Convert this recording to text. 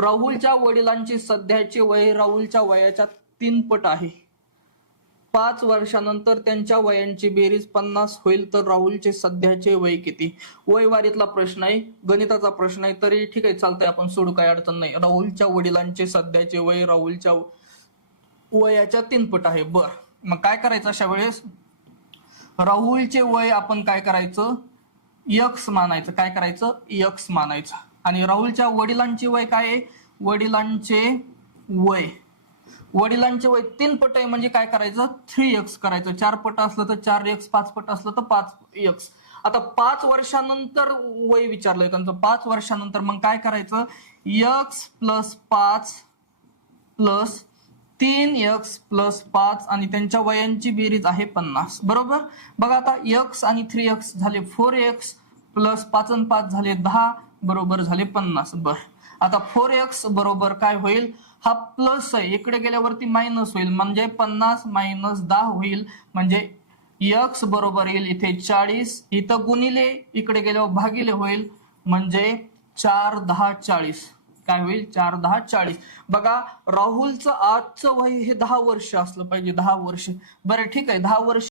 राहुलच्या वडिलांचे सध्याचे वय राहुलच्या वयाच्या 3 पट आहे. 5 वर्षानंतर त्यांच्या वयांची बेरीज 50 होईल तर राहुलचे सध्याचे वय किती? वयवारीतला प्रश्न आहे, गणिताचा प्रश्न आहे, तरी ठीक आहे, चालतंय, आपण सोडू, काही अडचण नाही. राहुलच्या वडिलांचे सध्याचे वय राहुलच्या वयाच्या 3 पट आहे. बर, मग काय करायचं अशा वेळेस? राहुलचे वय आपण काय करायचं? यक्स मानायचं. काय करायचं? यक्स मानायचं. आणि राहुलच्या वडिलांचे वय काय आहे? वडिलांचे वय 3 पट आहे, म्हणजे काय करायचं? 3x करायचं. 4 पट असलं तर 4x, 5 पट असलं तर 5x. आता 5 वर्षानंतर वय विचारलंय त्यांचं. 5 वर्षानंतर मग काय करायचं? x plus 5 plus 3x plus 5 आणि त्यांच्या वयांची बेरीज आहे 50. बरोबर? बघा आता x आणि 3x झाले 4x प्लस 5 आणि 5 झाले 10 बरोबर झाले 50. बर, आता 4x बरोबर काय होईल? हा प्लस आहे, इकडे गेल्यावरती मायनस होईल, म्हणजे 50 मायनस 10 होईल, म्हणजे x बरोबर येईल इथे 40, इथं गुणिले, इकडे गेल्यावर भागिले होईल, म्हणजे 4 10 40. काय होईल? 4 10 40. बघा, राहुलचं आजचं वय हे 10 वर्ष असलं पाहिजे. 10 वर्ष. बरं, ठीक आहे, 10 वर्ष